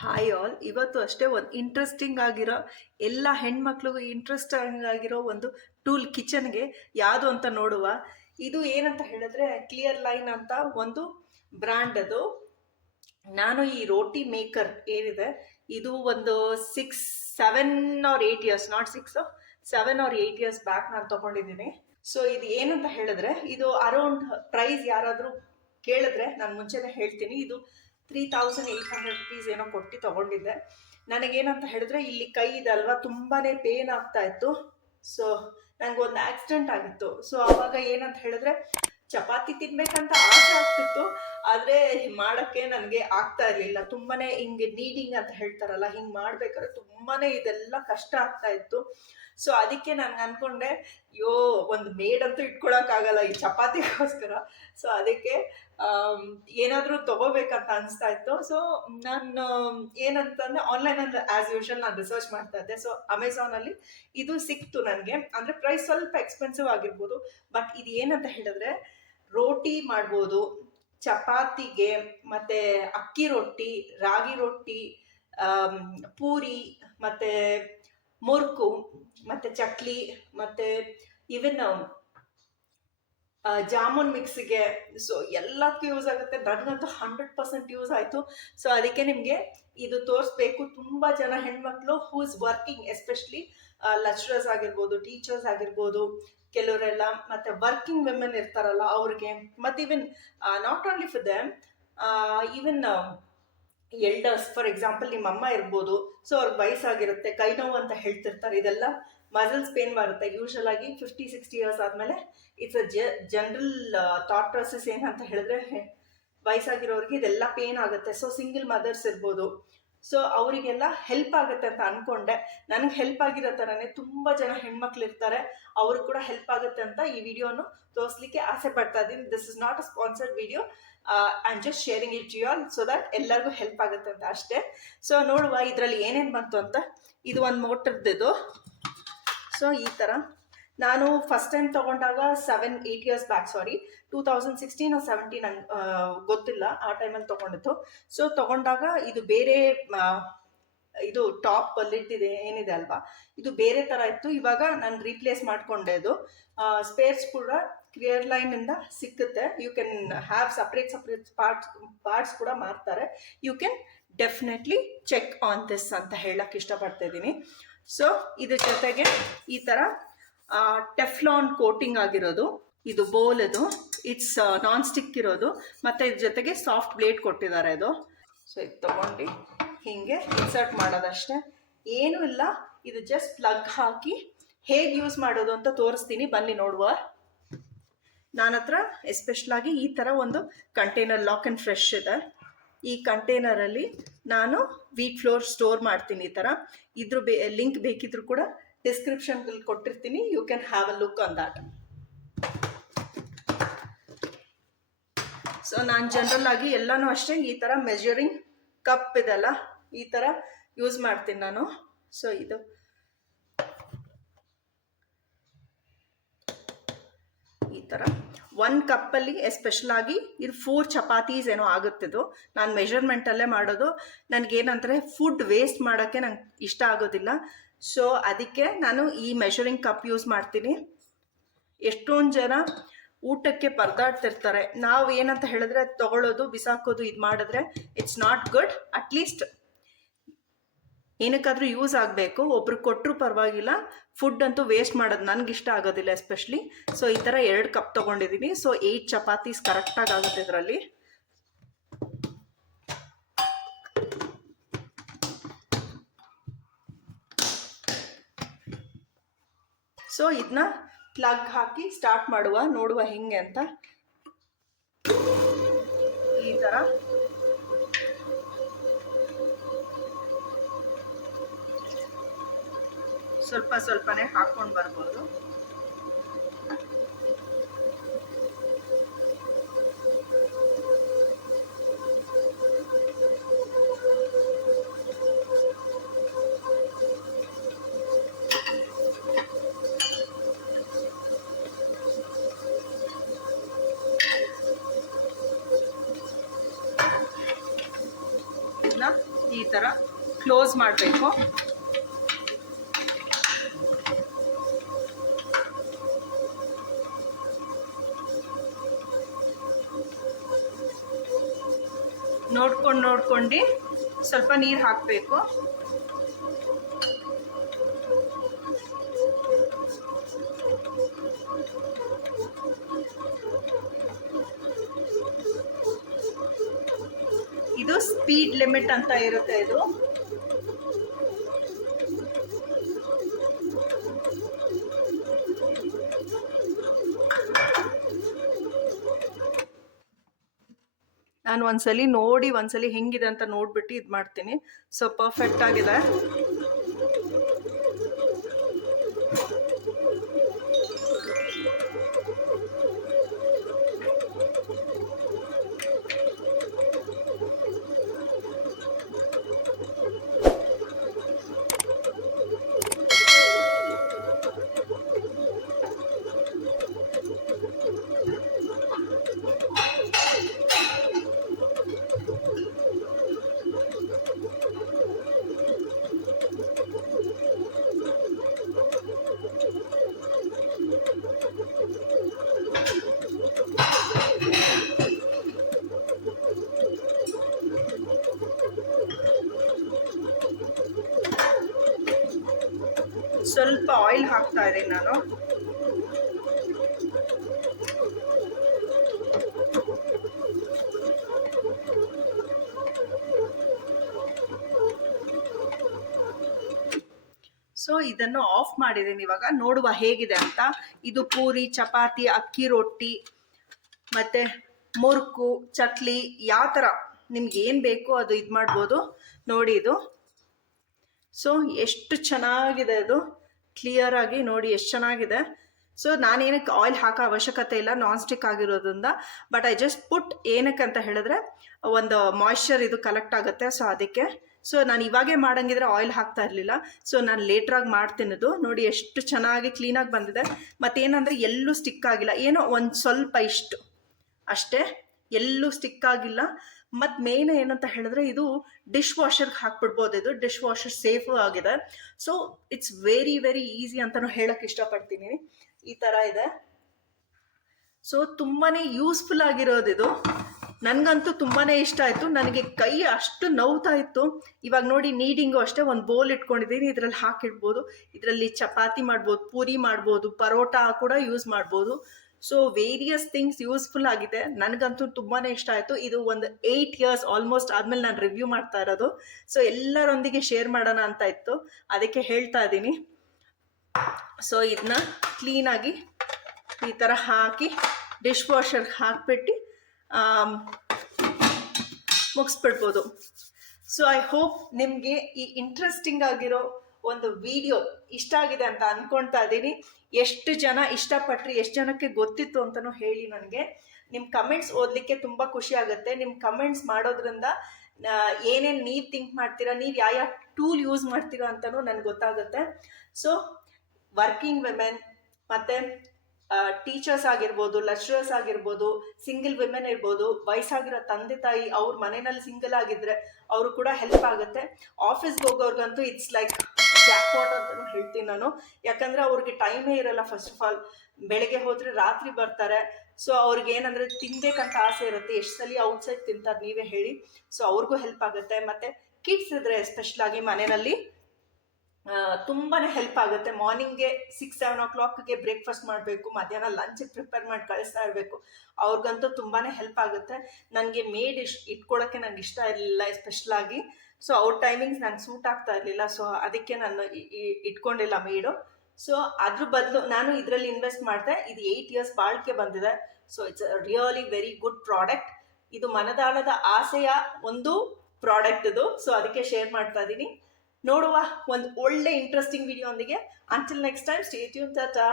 Hi all. ಇವತ್ತು ಅಷ್ಟೇ ಒಂದು ಇಂಟ್ರೆಸ್ಟಿಂಗ್ ಆಗಿರೋ, ಎಲ್ಲ ಹೆಣ್ಮಕ್ಳಿಗೂ ಇಂಟ್ರೆಸ್ಟಿಂಗ್ ಆಗಿರೋ ಒಂದು ಟೂಲ್ ಕಿಚನ್ಗೆ ಯಾವುದು ಅಂತ ನೋಡುವ. ಇದು ಏನಂತ ಹೇಳಿದ್ರೆ ಕ್ಲಿಯರ್ ಲೈನ್ ಅಂತ ಒಂದು ಬ್ರ್ಯಾಂಡ್. ಅದು ನಾನು ಈ ರೋಟಿ ಮೇಕರ್ ಏನಿದೆ ಇದು ಒಂದು 7 or 8 years, not 7 or 8 years back ನಾನು ತೊಗೊಂಡಿದ್ದೀನಿ. ಸೊ ಇದು ಏನಂತ ಹೇಳಿದ್ರೆ, ಇದು ಅರೌಂಡ್ ಪ್ರೈಸ್ ಯಾರಾದರೂ ಕೇಳಿದ್ರೆ ನಾನು ಮುಂಚೆನೇ ಹೇಳ್ತೀನಿ. ಇದು 3,800 rupees ಏನೋ ಕೊಟ್ಟು ತೊಗೊಂಡಿದ್ದೆ. ನನಗೇನಂತ ಹೇಳಿದ್ರೆ, ಇಲ್ಲಿ ಕೈ ಇದಲ್ವಾ ತುಂಬಾ ಪೇನ್ ಆಗ್ತಾ ಇತ್ತು. ಸೊ ನನಗೊಂದು ಆಕ್ಸಿಡೆಂಟ್ ಆಗಿತ್ತು. ಸೊ ಆವಾಗ ಏನಂತ ಹೇಳಿದ್ರೆ, ಚಪಾತಿ ತಿನ್ಬೇಕಂತ ಆಸೆ ಆಗ್ತಿತ್ತು, ಆದರೆ ಮಾಡೋಕ್ಕೆ ನನಗೆ ಆಗ್ತಾ ಇರಲಿಲ್ಲ. ತುಂಬಾ ಹಿಂಗೆ ನೀಡಿಂಗ್ ಅಂತ ಹೇಳ್ತಾರಲ್ಲ, ಹಿಂಗೆ ಮಾಡ್ಬೇಕಾದ್ರೆ ತುಂಬಾ ಇದೆಲ್ಲ ಕಷ್ಟ ಆಗ್ತಾ ಇತ್ತು. ಸೊ ಅದಕ್ಕೆ ನಾನು ಅಂದ್ಕೊಂಡೆ, ಒಂದು ಮೇಡ್ ಅಂತೂ ಇಟ್ಕೊಳಕ್ಕಾಗಲ್ಲ ಈ ಚಪಾತಿಗೋಸ್ಕರ. ಸೊ ಅದಕ್ಕೆ ಏನಾದರೂ ತೊಗೋಬೇಕಂತ ಅನಿಸ್ತಾ ಇತ್ತು. ಸೊ ನಾನು ಏನಂತಂದರೆ, ಆನ್ಲೈನಲ್ಲಿ ಆ್ಯಸ್ ಯೂಶುವಲ್ ನಾನು ರಿಸರ್ಚ್ ಮಾಡ್ತಾ ಇದ್ದೆ. ಸೊ ಅಮೆಝಾನಲ್ಲಿ ಇದು ಸಿಕ್ತು ನನಗೆ. ಅಂದರೆ ಪ್ರೈಸ್ ಸ್ವಲ್ಪ ಎಕ್ಸ್ಪೆನ್ಸಿವ್ ಆಗಿರ್ಬೋದು, ಬಟ್ ಇದು ಏನಂತ ಹೇಳಿದ್ರೆ ರೋಟಿ ಮಾಡ್ಬೋದು, ಚಪಾತಿಗೆ, ಮತ್ತು ಅಕ್ಕಿ ರೊಟ್ಟಿ, ರಾಗಿ ರೊಟ್ಟಿ, ಪೂರಿ, ಮತ್ತು ಮುರ್ಕು, ಮತ್ತು ಚಕ್ಲಿ, ಮತ್ತು ಈವನ್ ಜಾಮೂನ್ ಮಿಕ್ಸಿಗೆ. ಸೊ ಎಲ್ಲದಕ್ಕೂ ಯೂಸ್ ಆಗುತ್ತೆ. ನನಗಂತೂ 100% ಯೂಸ್ ಆಯಿತು. ಸೊ ಅದಕ್ಕೆ ನಿಮಗೆ ಇದು ತೋರಿಸ್ಬೇಕು. ತುಂಬ ಜನ ಹೆಣ್ಮಕ್ಳು who is working, especially lecturers ಆಗಿರ್ಬೋದು, ಟೀಚರ್ಸ್ ಆಗಿರ್ಬೋದು, ಕೆಲವರೆಲ್ಲ, ಮತ್ತು ವರ್ಕಿಂಗ್ ವಿಮೆನ್ ಇರ್ತಾರಲ್ಲ ಅವ್ರಿಗೆ, ಮತ್ತು even not only for them, even elders. For example ನಿಮ್ಮ ಅಮ್ಮ ಇರ್ಬೋದು. ಸೊ ಅವ್ರಿಗೆ ವಯಸ್ಸಾಗಿರುತ್ತೆ, ಕೈ ನೋವು ಅಂತ ಹೇಳ್ತಿರ್ತಾರೆ. ಇದೆಲ್ಲ ಮಸಲ್ಸ್ ಪೇನ್ ಬರುತ್ತೆ ಯೂಶಲ್ ಆಗಿ 50-60 years ಆದಮೇಲೆ. It's a general thought process. ಏನಂತ ಹೇಳಿದ್ರೆ, ವಯಸ್ಸಾಗಿರೋರಿಗೆ ಇದೆಲ್ಲ ಪೇನ್ ಆಗುತ್ತೆ. ಸೊ ಸಿಂಗಲ್ ಮದರ್ಸ್ ಇರ್ಬೋದು, ಸೊ ಅವರಿಗೆಲ್ಲ ಹೆಲ್ಪ್ ಆಗುತ್ತೆ ಅಂತ ಅಂದ್ಕೊಂಡೆ. ನನಗೆ ಹೆಲ್ಪ್ ಆಗಿರೋ ಥರನೇ ತುಂಬ ಜನ ಹೆಣ್ಮಕ್ಳು ಇರ್ತಾರೆ, ಅವ್ರಿಗೆ ಕೂಡ ಹೆಲ್ಪ್ ಆಗುತ್ತೆ ಅಂತ ಈ ವಿಡಿಯೋನು ತೋರಿಸ್ಲಿಕ್ಕೆ ಆಸೆ ಪಡ್ತಾ ಇದ್ದೀನಿ. This is not a sponsored video, I am just sharing it you all so that ಎಲ್ಲರಿಗೂ ಹೆಲ್ಪ್ ಆಗುತ್ತೆ ಅಂತ ಅಷ್ಟೇ. ಸೊ ನೋಡುವ ಇದರಲ್ಲಿ ಏನೇನು ಬಂತು ಅಂತ. ಇದು ಒಂದು ಮೋಟರ್ದಿದು. ಸೊ ಈ ಥರ ನಾನು ಫಸ್ಟ್ ಟೈಮ್ ತೊಗೊಂಡಾಗ 7-8 years ಬ್ಯಾಕ್, 2016 or 17, ನಂಗೆ ಗೊತ್ತಿಲ್ಲ, ಆ ಟೈಮಲ್ಲಿ ತೊಗೊಂಡಿತ್ತು. ಸೊ ತೊಗೊಂಡಾಗ ಇದು ಬೇರೆ, ಇದು ಟಾಪ್ ಲಿಡ್ ಇದೆ ಏನಿದೆ ಅಲ್ವಾ, ಇದು ಬೇರೆ ಥರ ಇತ್ತು. ಇವಾಗ ನಾನು ರೀಪ್ಲೇಸ್ ಮಾಡಿಕೊಂಡೆ. ಇದು ಸ್ಪೇರ್ಸ್ ಕೂಡ ಕ್ಲಿಯರ್ ಲೈನಿಂದ ಸಿಕ್ಕುತ್ತೆ. You can have separate parts ಕೂಡ ಮಾರ್ತಾರೆ. You can definitely check on this ಅಂತ ಹೇಳಕ್ಕೆ ಇಷ್ಟಪಡ್ತಾ ಇದ್ದೀನಿ. ಸೊ ಇದ್ರ ಜೊತೆಗೆ ಈ ಥರ ಟೆಫ್ಲಾನ್ ಕೋಟಿಂಗ್ ಆಗಿರೋದು ಇದು ಬೋಲ್. ಇದು ಇಟ್ಸ್ ನಾನ್ ಸ್ಟಿಕ್ ಇರೋದು, ಮತ್ತು ಇದ್ರ ಜೊತೆಗೆ ಸಾಫ್ಟ್ ಬ್ಲೇಡ್ ಕೊಟ್ಟಿದ್ದಾರೆ ಇದು. ಸೊ ಇದು ತೊಗೊಂಡು ಹೀಗೆ ಇನ್ಸರ್ಟ್ ಮಾಡೋದಷ್ಟೇ, ಏನೂ ಇಲ್ಲ. ಇದು ಜಸ್ಟ್ ಪ್ಲಗ್ ಹಾಕಿ ಹೇಗೆ ಯೂಸ್ ಮಾಡೋದು ಅಂತ ತೋರಿಸ್ತೀನಿ, ಬನ್ನಿ ನೋಡುವ. ನನ್ನ ಹತ್ರ ಎಸ್ಪೆಷಲಾಗಿ ಈ ಥರ ಒಂದು ಕಂಟೈನರ್ ಲಾಕ್ ಆ್ಯಂಡ್ ಫ್ರೆಶ್ ಇದೆ. ಈ ಕಂಟೈನರಲ್ಲಿ ನಾನು ವೀಟ್ ಫ್ಲೋರ್ ಸ್ಟೋರ್ ಮಾಡ್ತೀನಿ. ಈ ಥರ ಇದ್ರ ಲಿಂಕ್ ಬೇಕಿದ್ರು ಕೂಡ ಡಿಸ್ಕ್ರಿಪ್ಷನ್ದಲ್ಲಿ ಕೊಟ್ಟಿರ್ತೀನಿ. You can have a look on that. So ನಾನು ಜನರಲ್ ಆಗಿ ಎಲ್ಲನೂ ಅಷ್ಟೇ ಈ ಥರ ಮೆಜರಿಂಗ್ ಕಪ್ ಇದೆಲ್ಲ ಈ ಥರ ಯೂಸ್ ಮಾಡ್ತೀನಿ ನಾನು. ಸೊ ಇದು ಈ ಥರ 1 ಕಪ್ಪಲ್ಲಿ ಎಸ್ಪೆಷಲಾಗಿ ಇದು 4 ಚಪಾತೀಸ್ ಏನೋ ಆಗುತ್ತಿದ್ದು. ನಾನು ಮೆಷರ್ಮೆಂಟಲ್ಲೇ ಮಾಡೋದು. ನನಗೇನಂದರೆ ಫುಡ್ ವೇಸ್ಟ್ ಮಾಡೋಕ್ಕೆ ನಂಗೆ ಇಷ್ಟ ಆಗೋದಿಲ್ಲ. ಸೊ ಅದಕ್ಕೆ ನಾನು ಈ ಮೆಷರಿಂಗ್ ಕಪ್ ಯೂಸ್ ಮಾಡ್ತೀನಿ. ಎಷ್ಟೊಂದು ಜನ ಊಟಕ್ಕೆ ಪರದಾಡ್ತಿರ್ತಾರೆ. ನಾವು ಏನಂತ ಹೇಳಿದ್ರೆ ತೊಗೊಳ್ಳೋದು, ಬಿಸಾಕೋದು, ಇದು ಮಾಡಿದ್ರೆ ಇಟ್ಸ್ ನಾಟ್ ಗುಡ್. ಅಟ್ಲೀಸ್ಟ್ ಏನಕ್ಕಾದರೂ ಯೂಸ್ ಆಗಬೇಕು. ಒಬ್ರು ಕೊಟ್ಟರು ಪರವಾಗಿಲ್ಲ, ಫುಡ್ ಅಂತೂ ವೇಸ್ಟ್ ಮಾಡೋದು ನನಗಿಷ್ಟ ಆಗೋದಿಲ್ಲ ಎಸ್ಪೆಷಲಿ. ಸೊ ಈ ಥರ 2 ಕಪ್ ತೊಗೊಂಡಿದ್ದೀನಿ. ಸೊ 8 ಚಪಾತೀಸ್ ಕರೆಕ್ಟಾಗಿ ಆಗುತ್ತೆ ಇದರಲ್ಲಿ. ಸೊ ಇದನ್ನ ಪ್ಲಗ್ ಹಾಕಿ ಸ್ಟಾರ್ಟ್ ಮಾಡುವ, ನೋಡುವ ಹೆಂಗೆ ಅಂತ. ಈ ಥರ ಸ್ವಲ್ಪ ಸ್ವಲ್ಪನೇ ಹಾಕ್ಕೊಂಡು ಬರ್ಬೋದು. ಈ ಥರ ಕ್ಲೋಸ್ ಮಾಡಬೇಕು. ನೋಡ್ಕೊಂಡು ಸ್ವಲ್ಪ ನೀರು ಹಾಕಬೇಕು. ಇದು ಸ್ಪೀಡ್ ಲಿಮಿಟ್ ಅಂತ ಇರುತ್ತೆ. ಇದು ನಾನು ಒಂದ್ಸಲಿ ಹೆಂಗಿದೆ ಅಂತ ನೋಡ್ಬಿಟ್ಟು ಇದು ಮಾಡ್ತೀನಿ. ಸೊ ಪರ್ಫೆಕ್ಟ್ ಆಗಿದೆ. ಸ್ವಲ್ಪ ಆಯಿಲ್ ಹಾಕ್ತಾ ಇದ್ದೀನಿ ನಾನು. ಸೊ ಇದನ್ನು ಆಫ್ ಮಾಡಿದ್ದೀನಿ. ಇವಾಗ ನೋಡುವ ಹೇಗಿದೆ ಅಂತ. ಇದು ಪೂರಿ, ಚಪಾತಿ, ಅಕ್ಕಿ ರೊಟ್ಟಿ ಮತ್ತೆ ಮುರುಕು, ಚಕ್ಲಿ, ಯಾವ ಥರ ನಿಮ್ಗೆ ಏನು ಬೇಕೋ ಅದು ಇದು ಮಾಡ್ಬೋದು. ನೋಡಿ ಇದು. ಸೊ ಎಷ್ಟು ಚೆನ್ನಾಗಿದೆ ಅದು, ಕ್ಲಿಯರ್ ಆಗಿ ನೋಡಿ ಎಷ್ಟು ಚೆನ್ನಾಗಿದೆ. ಸೊ ನಾನೇನಕ್ಕೆ ಆಯಿಲ್ ಹಾಕೋ ಅವಶ್ಯಕತೆ ಇಲ್ಲ, ನಾನ್ ಸ್ಟಿಕ್ ಆಗಿರೋದ್ರಿಂದ. ಬಟ್ ಐ ಜಸ್ಟ್ ಪುಟ್ ಏನಕ್ಕೆ ಅಂತ ಹೇಳಿದ್ರೆ ಒಂದು ಮಾಯ್ಶ್ಚರ್ ಇದು ಕಲೆಕ್ಟ್ ಆಗುತ್ತೆ. ಸೊ ಅದಕ್ಕೆ. ಸೊ ನಾನು ಇವಾಗೇ ಮಾಡಂಗಿದ್ರೆ ಆಯಿಲ್ ಹಾಕ್ತಾ ಇರಲಿಲ್ಲ. ಸೊ ನಾನು ಲೇಟ್ರಾಗಿ ಮಾಡ್ತೀನದು. ನೋಡಿ ಎಷ್ಟು ಚೆನ್ನಾಗಿ ಕ್ಲೀನಾಗಿ ಬಂದಿದೆ. ಮತ್ತೇನಂದರೆ ಎಲ್ಲೂ ಸ್ಟಿಕ್ ಆಗಿಲ್ಲ, ಏನೋ ಒಂದು ಸ್ವಲ್ಪ ಇಷ್ಟು ಅಷ್ಟೇ, ಎಲ್ಲೂ ಸ್ಟಿಕ್ ಆಗಿಲ್ಲ. ಮತ್ತು ಮೇನ್ ಏನಂತ ಹೇಳಿದ್ರೆ ಇದು ಡಿಶ್ ವಾಷರ್ಗೆ ಹಾಕ್ಬಿಡ್ಬೋದು. ಇದು ಡಿಶ್ ವಾಷರ್ ಸೇಫು ಆಗಿದೆ. So it's very very easy ಅಂತಲೂ ಹೇಳೋಕ್ಕೆ ಇಷ್ಟಪಡ್ತೀನಿ. ಈ ಥರ ಇದೆ. ಸೊ ತುಂಬಾ ಯೂಸ್ಫುಲ್ ಆಗಿರೋದಿದು. ನನಗಂತೂ ತುಂಬಾ ಇಷ್ಟ ಆಯಿತು. ನನಗೆ ಕೈ ಅಷ್ಟು ನೋವ್ತಾ ಇತ್ತು. ಇವಾಗ ನೋಡಿ ನೀಡಿಂಗು ಅಷ್ಟೇ ಒಂದು ಬೌಲ್ ಇಟ್ಕೊಂಡಿದ್ದೀನಿ. ಇದರಲ್ಲಿ ಹಾಕಿಡ್ಬೋದು. ಇದರಲ್ಲಿ ಚಪಾತಿ ಮಾಡ್ಬೋದು, ಪೂರಿ ಮಾಡ್ಬೋದು, ಪರೋಟ ಕೂಡ ಯೂಸ್ ಮಾಡ್ಬೋದು. ಸೊ ವೇರಿಯಸ್ ಥಿಂಗ್ಸ್ ಯೂಸ್ಫುಲ್ ಆಗಿದೆ. ನನಗಂತೂ ತುಂಬಾ ಇಷ್ಟ ಆಯಿತು. ಇದು ಒಂದು 8 years ಆಲ್ಮೋಸ್ಟ್ ಆದಮೇಲೆ ನಾನು ರಿವ್ಯೂ ಮಾಡ್ತಾ ಇರೋದು. ಸೊ ಎಲ್ಲರೊಂದಿಗೆ ಶೇರ್ ಮಾಡೋಣ ಅಂತ ಇತ್ತು, ಅದಕ್ಕೆ ಹೇಳ್ತಾ ಇದ್ದೀನಿ. ಸೊ ಇದನ್ನ ಕ್ಲೀನಾಗಿ ಈ ಥರ ಹಾಕಿ ಡಿಶ್ ವಾಷರ್ಗೆ ಹಾಕ್ಬಿಟ್ಟು ಮುಗಿಸ್ಬಿಡ್ಬೋದು. ಸೊ ಐ ಹೋಪ್ ನಿಮಗೆ ಈ ಇಂಟ್ರೆಸ್ಟಿಂಗ್ ಆಗಿರೋ ಒಂದು ವಿಡಿಯೋ ಇಷ್ಟ ಆಗಿದೆ ಅಂತ ಅಂದ್ಕೊಳ್ತಾ ಇದ್ದೀನಿ. ಎಷ್ಟು ಜನ ಇಷ್ಟಪಟ್ರಿ, ಎಷ್ಟು ಜನಕ್ಕೆ ಗೊತ್ತಿತ್ತು ಅಂತಲೂ ಹೇಳಿ. ನನಗೆ ನಿಮ್ಮ ಕಮೆಂಟ್ಸ್ ಓದಲಿಕ್ಕೆ ತುಂಬ ಖುಷಿ ಆಗುತ್ತೆ. ನಿಮ್ಮ ಕಮೆಂಟ್ಸ್ ಮಾಡೋದ್ರಿಂದ ಏನೇನು ನೀವು ಥಿಂಕ್ ಮಾಡ್ತೀರಾ, ನೀವು ಯಾವ ಟೂಲ್ ಯೂಸ್ ಮಾಡ್ತೀರಾ ಅಂತಲೂ ನನಗೆ ಗೊತ್ತಾಗುತ್ತೆ. ಸೊ ವರ್ಕಿಂಗ್ ವಿಮೆನ್ ಮತ್ತು ಟೀಚರ್ಸ್ ಆಗಿರ್ಬೋದು, ಲೆಕ್ಚರರ್ಸ್ ಆಗಿರ್ಬೋದು, ಸಿಂಗಲ್ ವಿಮೆನ್ ಇರ್ಬೋದು, ವಯಸ್ಸಾಗಿರೋ ತಂದೆ ತಾಯಿ ಅವ್ರ ಮನೆಯಲ್ಲಿ ಸಿಂಗಲ್ ಆಗಿದ್ದರೆ ಅವರು ಕೂಡ ಹೆಲ್ಪ್ ಆಗುತ್ತೆ. ಆಫೀಸ್ಗೆ ಹೋಗೋರ್ಗಂತೂ ಇಟ್ಸ್ ಲೈಕ್ ಜಾಕ್ಪಾಟ್ ಅಂತಲೂ ಹೇಳ್ತೀನಿ ನಾನು. ಯಾಕಂದರೆ ಅವ್ರಿಗೆ ಟೈಮೇ ಇರಲ್ಲ. ಫಸ್ಟ್ ಆಫ್ ಆಲ್ ಬೆಳಗ್ಗೆ ಹೋದರೆ ರಾತ್ರಿ ಬರ್ತಾರೆ. ಸೊ ಅವ್ರಿಗೆ ಏನಂದರೆ ತಿನ್ಬೇಕಂತ ಆಸೆ ಇರುತ್ತೆ. ಎಷ್ಟು ಸಲ ಔಟ್ಸೈಡ್ ತಿಂತಾರೆ ನೀವೇ ಹೇಳಿ. ಸೊ ಅವ್ರಿಗೂ ಹೆಲ್ಪ್ ಆಗುತ್ತೆ. ಮತ್ತು ಕಿಡ್ಸ್ ಇದ್ದರೆ ಎಸ್ಪೆಷಲಾಗಿ ಮನೆಯಲ್ಲಿ ತುಂಬಾ ಹೆಲ್ಪ್ ಆಗುತ್ತೆ. ಮಾರ್ನಿಂಗ್ಗೆ 6-7 o'clockಗೆ ಬ್ರೇಕ್ಫಾಸ್ಟ್ ಮಾಡಬೇಕು, ಮಧ್ಯಾಹ್ನ ಲಂಚಿಗೆ ಪ್ರಿಪೇರ್ ಮಾಡಿ ಕಳಿಸ್ತಾ ಇರಬೇಕು. ಅವ್ರಿಗಂತೂ ತುಂಬಾ ಹೆಲ್ಪ್ ಆಗುತ್ತೆ. ನನಗೆ ಮೇಡ್ ಇಟ್ಕೊಳ್ಳೋಕ್ಕೆ ನನಗೆ ಇಷ್ಟ ಇರಲಿಲ್ಲ ಎಸ್ಪೆಷಲಾಗಿ. ಸೊ ಅವ್ರ ಟೈಮಿಂಗ್ಸ್ ನಂಗೆ ಸೂಟ್ ಆಗ್ತಾ ಇರಲಿಲ್ಲ. ಸೊ ಅದಕ್ಕೆ ನಾನು ಇಟ್ಕೊಂಡಿಲ್ಲ ಮೇಡು. ಸೊ ಅದ್ರ ಬದಲು ನಾನು ಇದರಲ್ಲಿ ಇನ್ವೆಸ್ಟ್ ಮಾಡಿದೆ. ಇದು 8 years ಬಾಳಿಕೆ ಬಂದಿದೆ. So it's really very good product. ಇದು ಮನದಾಳದ ಆಸೆಯ ಒಂದು ಪ್ರಾಡಕ್ಟ್ ಇದು. ಸೊ ಅದಕ್ಕೆ ಶೇರ್ ಮಾಡ್ತಾ ಇದ್ದೀನಿ. ನೋಡುವ ಒಂದು ಒಳ್ಳೆ ಇಂಟ್ರೆಸ್ಟಿಂಗ್ ವಿಡಿಯೋ ಒಂದಿಗೆ. Until next time, stay tune. Tata.